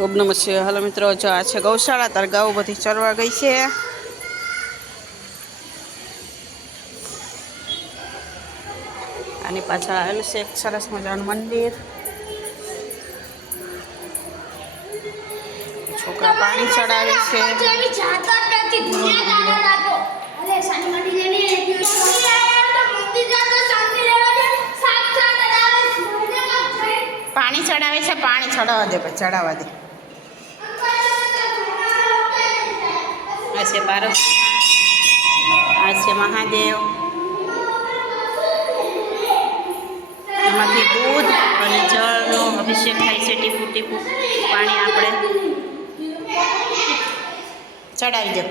ઓમ નમઃ શિવાય. હાલો મિત્રો, જો આ છે ગૌશાળા. તાર ગાઉ બધી ચરવા ગઈ છે. આની પાછળ આવેલું છે એક સરસ મજાનું મંદિર. છોકરા પાણી ચડાવે છે. પાણી ચડાવે છે. પાણી ચડાવવા દે, પછી ચડાવવા દે. આ છે પાર્વતી, આ છે મહાદેવ. એમાંથી દૂધ અને જળનો અભિષેક થાય છે. ટીપું ટીપું પાણી આપણે ચડાવી દે,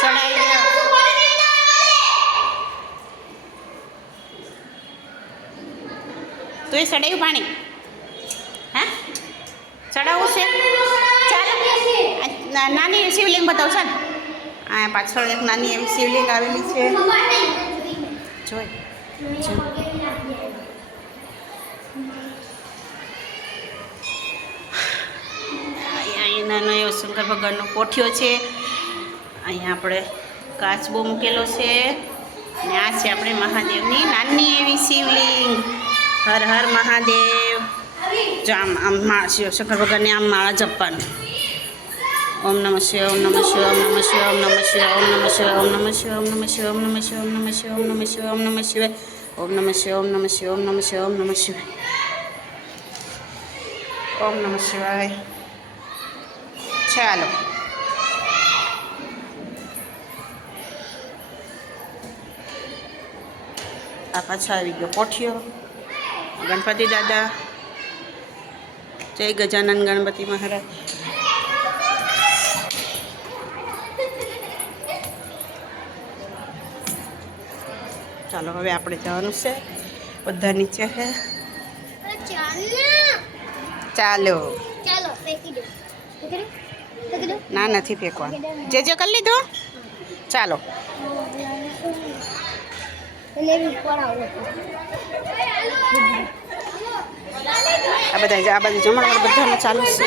ચડાવી દે. તું એ ચડાવ્યું પાણી? હા, ચડાવવું છે. ચાલ, નાની શિવલિંગ બતાવ. ચાલ, આ પાછળ એક નાની એવી શિવલિંગ આવેલી છે. જોઈ અહીંયા નાનો એવો શંકર ભગવાનનો કોઠિયો છે. અહીંયા આપણે કાચબો મૂકેલો છે. અને આ છે આપણે મહાદેવની નાની એવી શિવલિંગ. હર હર મહાદેવ. જો આમ માળા શંકર ભગવાનને આમ માળા જપવાનું. ઓમ નમઃ શિવાય, ઓમ નમઃ શિવાય, ઓમ નમઃ શિવાય, ઓમ નમઃ શિવાય, ઓમ નમઃ શિવાય, ઓમ નમઃ શિવાય, ઓમ નમઃ શિવાય, ઓમ નમઃ શિવાય, ઓમ નમઃ શિવાય, ઓમ નમઃ શિવાય, ઓમ નમઃ શિવાય, ઓમ નમઃ શિવાય, ઓમ નમઃ શિવાય, ઓમ નમઃ શિવાય, ઓમ નમઃ શિવાય, ઓમ નમઃ શિવાય. ચાલો, આ પાછા આવી ગયો કોઠિયો. ગણપતિ દાદા. જય ગજાનન ગણપતિ મહારાજ. ચાલો, હવે આપણે જવાનું છે. બધા નીચે છે. ચાલો, ના નથી ફેંકવાનું. જે કરી લીધું. ચાલો, આ બધા આ બાજુ જમણવાર બધાને ચાલુ છે.